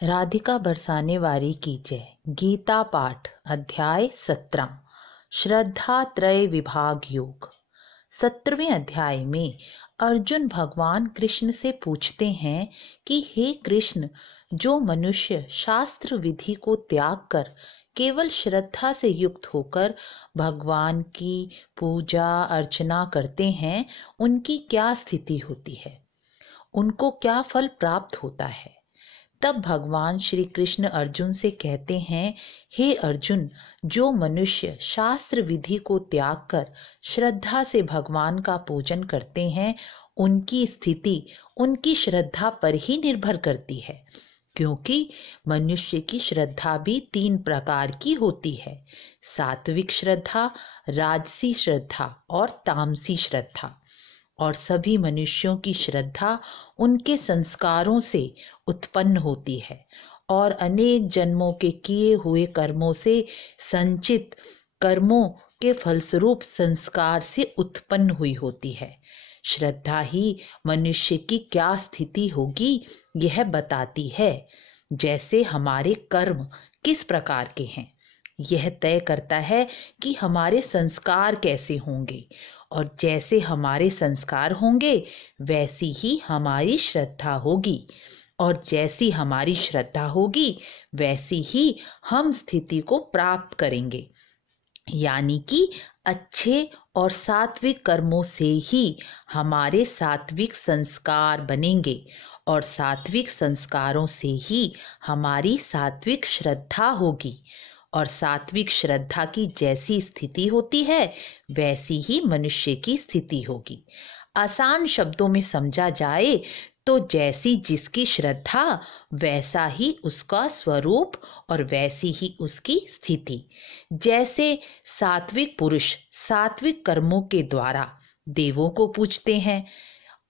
राधिका बरसाने वारी की जय। गीता पाठ अध्याय 17 श्रद्धा त्रय विभाग योग। 17वें अध्याय में अर्जुन भगवान कृष्ण से पूछते हैं कि हे कृष्ण, जो मनुष्य शास्त्र विधि को त्याग कर केवल श्रद्धा से युक्त होकर भगवान की पूजा अर्चना करते हैं, उनकी क्या स्थिति होती है, उनको क्या फल प्राप्त होता है। तब भगवान श्री कृष्ण अर्जुन से कहते हैं, हे अर्जुन, जो मनुष्य शास्त्र विधि को त्याग कर श्रद्धा से भगवान का पूजन करते हैं, उनकी स्थिति उनकी श्रद्धा पर ही निर्भर करती है, क्योंकि मनुष्य की श्रद्धा भी 3 प्रकार की होती है: सात्विक श्रद्धा, राजसी श्रद्धा और तामसी श्रद्धा। और सभी मनुष्यों की श्रद्धा उनके संस्कारों से उत्पन्न होती है और अनेक जन्मों के किए हुए कर्मों से संचित कर्मों के फलस्वरूप संस्कार से उत्पन्न हुई होती है। श्रद्धा ही मनुष्य की क्या स्थिति होगी यह बताती है। जैसे हमारे कर्म किस प्रकार के हैं, यह तय करता है कि हमारे संस्कार कैसे होंगे, और जैसे हमारे संस्कार होंगे वैसी ही हमारी श्रद्धा होगी, और जैसी हमारी श्रद्धा होगी वैसी ही हम स्थिति को प्राप्त करेंगे। यानी कि अच्छे और सात्विक कर्मों से ही हमारे सात्विक संस्कार बनेंगे, और सात्विक संस्कारों से ही हमारी सात्विक श्रद्धा होगी, और सात्विक श्रद्धा की जैसी स्थिति होती है वैसी ही मनुष्य की स्थिति होगी। आसान शब्दों में समझा जाए तो जैसी जिसकी श्रद्धा वैसा ही उसका स्वरूप और वैसी ही उसकी स्थिति। जैसे सात्विक पुरुष सात्विक कर्मों के द्वारा देवों को पूजते हैं,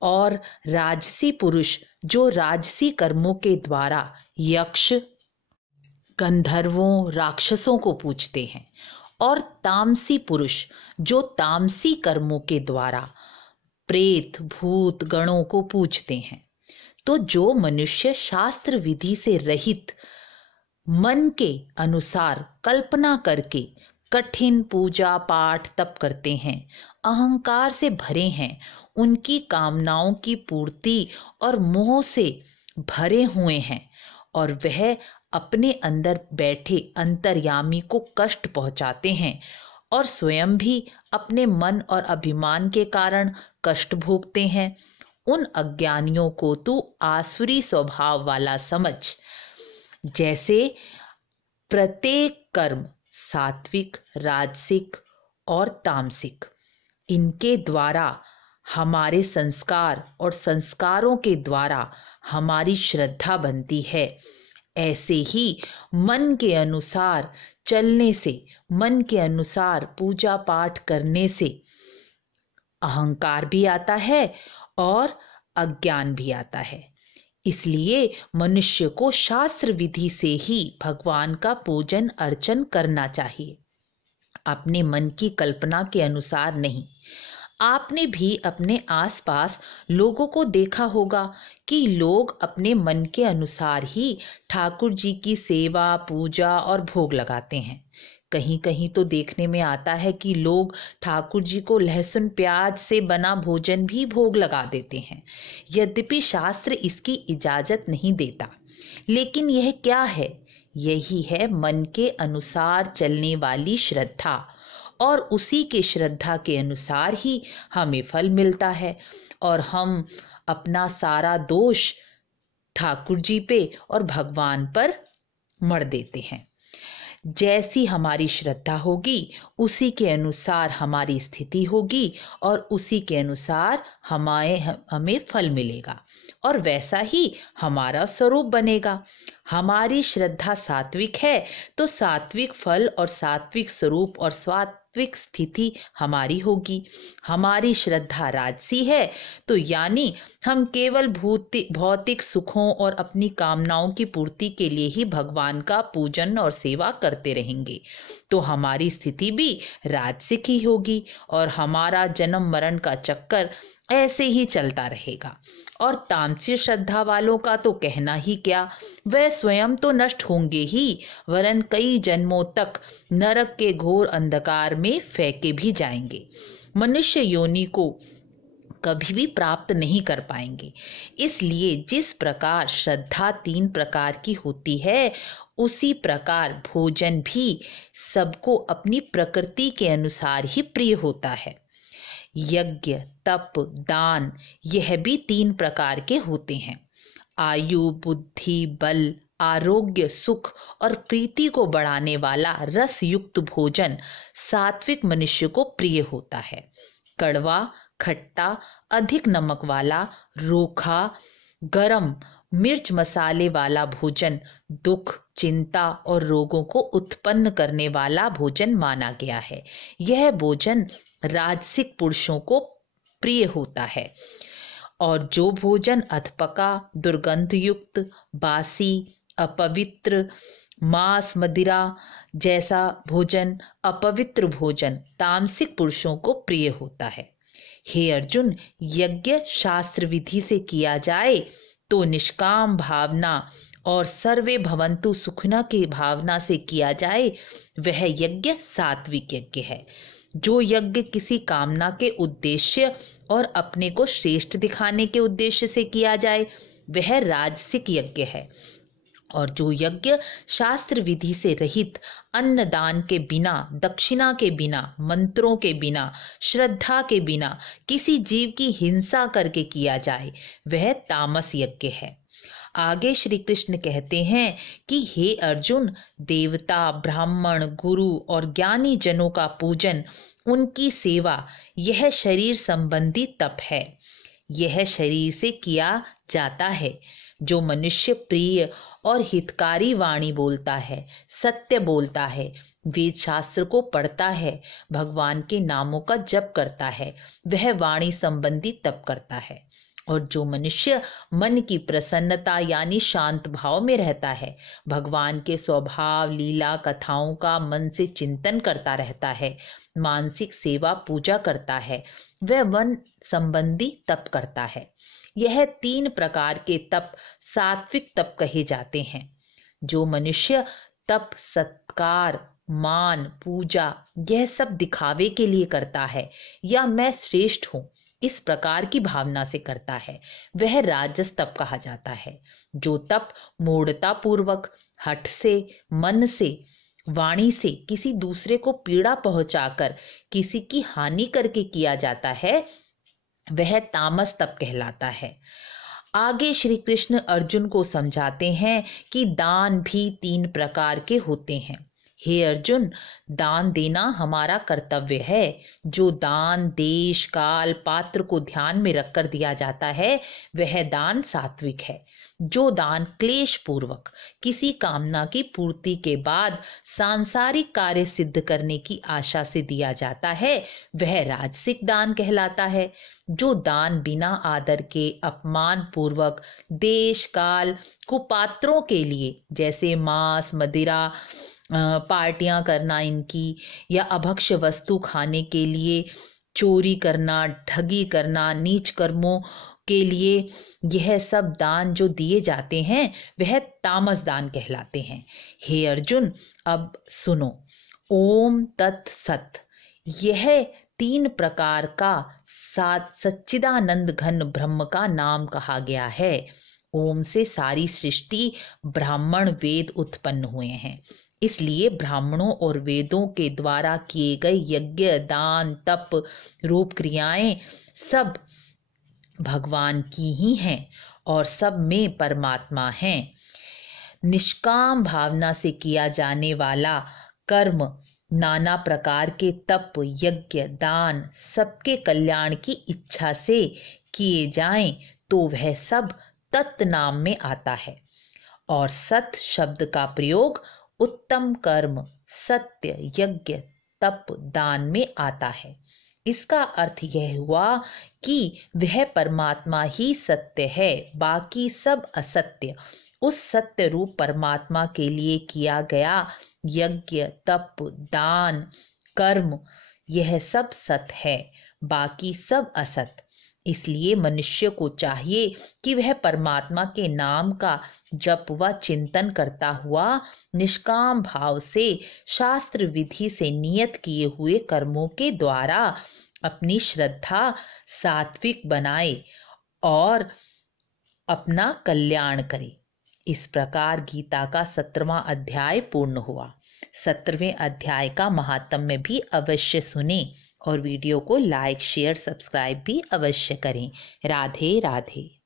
और राजसी पुरुष जो राजसी कर्मों के द्वारा यक्ष, गंधर्वों, राक्षसों को पूजते हैं, और तामसी पुरुष जो तामसी कर्मों के द्वारा प्रेत, भूत, गणों को पूजते हैं। तो जो मनुष्य शास्त्र विधि से रहित मन के अनुसार कल्पना करके कठिन पूजा पाठ तप करते हैं, अहंकार से भरे हैं, उनकी कामनाओं की पूर्ति और मोह से भरे हुए हैं, और वह अपने अंदर बैठे अंतर्यामी को कष्ट पहुंचाते हैं और स्वयं भी अपने मन और अभिमान के कारण कष्ट भोगते हैं, उन अज्ञानियों को तू आसुरी स्वभाव वाला समझ। जैसे प्रत्येक कर्म सात्विक, राजसिक और तामसिक, इनके द्वारा हमारे संस्कार और संस्कारों के द्वारा हमारी श्रद्धा बनती है, ऐसे ही मन के अनुसार चलने से, मन के अनुसार पूजा पाठ करने से अहंकार भी आता है और अज्ञान भी आता है। इसलिए मनुष्य को शास्त्र विधि से ही भगवान का पूजन अर्चन करना चाहिए, अपने मन की कल्पना के अनुसार नहीं। आपने भी अपने आसपास लोगों को देखा होगा कि लोग अपने मन के अनुसार ही ठाकुर जी की सेवा, पूजा और भोग लगाते हैं। कहीं कहीं तो देखने में आता है कि लोग ठाकुर जी को लहसुन प्याज से बना भोजन भी भोग लगा देते हैं, यद्यपि शास्त्र इसकी इजाजत नहीं देता। लेकिन यह क्या है? यही है मन के अनुसार चलने वाली श्रद्धा, और उसी के श्रद्धा के अनुसार ही हमें फल मिलता है, और हम अपना सारा दोष ठाकुर जी पे और भगवान पर मढ़ देते हैं। जैसी हमारी श्रद्धा होगी उसी के अनुसार हमारी स्थिति होगी, और उसी के अनुसार हमें फल मिलेगा, और वैसा ही हमारा स्वरूप बनेगा। हमारी श्रद्धा सात्विक है तो सात्विक फल और सात्विक स्वरूप और सात्विक स्थिति हमारी होगी। हमारी श्रद्धा राजसी है तो यानी हम केवल भौतिक सुखों और अपनी कामनाओं की पूर्ति के लिए ही भगवान का पूजन और सेवा करते रहेंगे, तो हमारी स्थिति भी राजसिक ही होगी, और हमारा जन्म मरण का चक्कर ऐसे ही चलता रहेगा। और तामसिक श्रद्धा वालों का तो कहना ही क्या, वह स्वयं तो नष्ट होंगे ही, वरन कई जन्मों तक नरक के घोर अंधकार में फेंके भी जाएंगे, मनुष्य योनि को कभी भी प्राप्त नहीं कर पाएंगे। इसलिए जिस प्रकार श्रद्धा 3 प्रकार की होती है, उसी प्रकार भोजन भी सबको अपनी प्रकृति के अनुसार ही प्रिय होता है। यज्ञ, तप, दान, यह भी 3 प्रकार के होते हैं। आयु, बुद्धि, बल, आरोग्य, सुख और प्रीति को बढ़ाने वाला रस युक्त भोजन सात्विक मनुष्य को प्रिय होता है। कड़वा, खट्टा, अधिक नमक वाला, रूखा, गरम, मिर्च मसाले वाला भोजन दुख, चिंता और रोगों को उत्पन्न करने वाला भोजन माना गया है। यह भोजन राजसिक पुरुषों को प्रिय होता है। और जो भोजन अधपका, दुर्गंध युक्त, बासी, अपवित्र, मांस, मदिरा जैसा भोजन, अपवित्र भोजन तामसिक पुरुषों को प्रिय होता है। हे अर्जुन, यज्ञ शास्त्र विधि से किया जाए तो निष्काम भावना और सर्वे भवन्तु सुखिनः की भावना से किया जाए, वह यज्ञ सात्विक यज्ञ है। जो यज्ञ किसी कामना के उद्देश्य और अपने को श्रेष्ठ दिखाने के उद्देश्य से किया जाए, वह राजसिक यज्ञ है। और जो यज्ञ शास्त्र विधि से रहित, अन्न दान के बिना, दक्षिणा के बिना, मंत्रों के बिना, श्रद्धा के बिना किसी जीव की हिंसा करके किया जाए, वह तामस यज्ञ है। आगे श्री कृष्ण कहते हैं कि हे अर्जुन, देवता, ब्राह्मण, गुरु और ज्ञानी जनों का पूजन, उनकी सेवा, यह शरीर संबंधी तप है। यह शरीर से किया जाता है। जो मनुष्य प्रिय और हितकारी वाणी बोलता है, सत्य बोलता है, वेद शास्त्र को पढ़ता है, भगवान के नामों का जप करता है, वह वाणी संबंधी तप करता है। और जो मनुष्य मन की प्रसन्नता यानी शांत भाव में रहता है, भगवान के स्वभाव, लीला, कथाओं का मन से चिंतन करता रहता है, मानसिक सेवा पूजा करता है, वह वन संबंधी तप करता है। यह 3 प्रकार के तप सात्विक तप कहे जाते हैं। जो मनुष्य तप, सत्कार, मान, पूजा यह सब दिखावे के लिए करता है या मैं श्रेष्ठ हूँ इस प्रकार की भावना से करता है, वह राजस तप कहा जाता है। जो तप मूढ़ता पूर्वक, हठ से, मन से, वाणी से किसी दूसरे को पीड़ा पहुंचाकर किसी की हानि करके किया जाता है, वह तामस तप कहलाता है। आगे श्री कृष्ण अर्जुन को समझाते हैं कि दान भी 3 प्रकार के होते हैं। हे अर्जुन, दान देना हमारा कर्तव्य है। जो दान देश, काल, पात्र को ध्यान में रखकर दिया जाता है, वह दान सात्विक है। जो दान क्लेश पूर्वक किसी कामना की पूर्ति के बाद सांसारिक कार्य सिद्ध करने की आशा से दिया जाता है, वह राजसिक दान कहलाता है। जो दान बिना आदर के, अपमान पूर्वक देश, काल, कुपात्रों के लिए, जैसे मांस, मदिरा, पार्टियां करना इनकी, या अभक्ष्य वस्तु खाने के लिए, चोरी करना, ठगी करना, नीच कर्मों के लिए, यह सब दान जो दिए जाते हैं, वह तामस दान कहलाते हैं। हे अर्जुन, अब सुनो। ओम तत्सत, यह 3 प्रकार का सच्चिदानंद घन ब्रह्म का नाम कहा गया है। ओम से सारी सृष्टि, ब्राह्मण, वेद उत्पन्न हुए हैं। इसलिए ब्राह्मणों और वेदों के द्वारा किए गए यज्ञ, दान, तप रूप क्रियाएं सब भगवान की ही हैं और सब में परमात्मा हैं। निष्काम भावना से किया जाने वाला कर्म, नाना प्रकार के तप, यज्ञ, दान सबके कल्याण की इच्छा से किए जाएं तो वह सब तत् नाम में आता है। और सत शब्द का प्रयोग उत्तम कर्म, सत्य, यज्ञ, तप, दान में आता है। इसका अर्थ यह हुआ कि वह परमात्मा ही सत्य है, बाकी सब असत्य। उस सत्य रूप परमात्मा के लिए किया गया यज्ञ, तप, दान, कर्म, यह सब सत है, बाकी सब असत। इसलिए मनुष्य को चाहिए कि वह परमात्मा के नाम का जप व चिंतन करता हुआ निष्काम भाव से शास्त्र विधि से नियत किए हुए कर्मों के द्वारा अपनी श्रद्धा सात्विक बनाए और अपना कल्याण करे। इस प्रकार गीता का 17वां अध्याय पूर्ण हुआ। 17वें अध्याय का महात्म्य भी अवश्य सुने और वीडियो को लाइक शेयर सब्सक्राइब भी अवश्य करें। राधे राधे।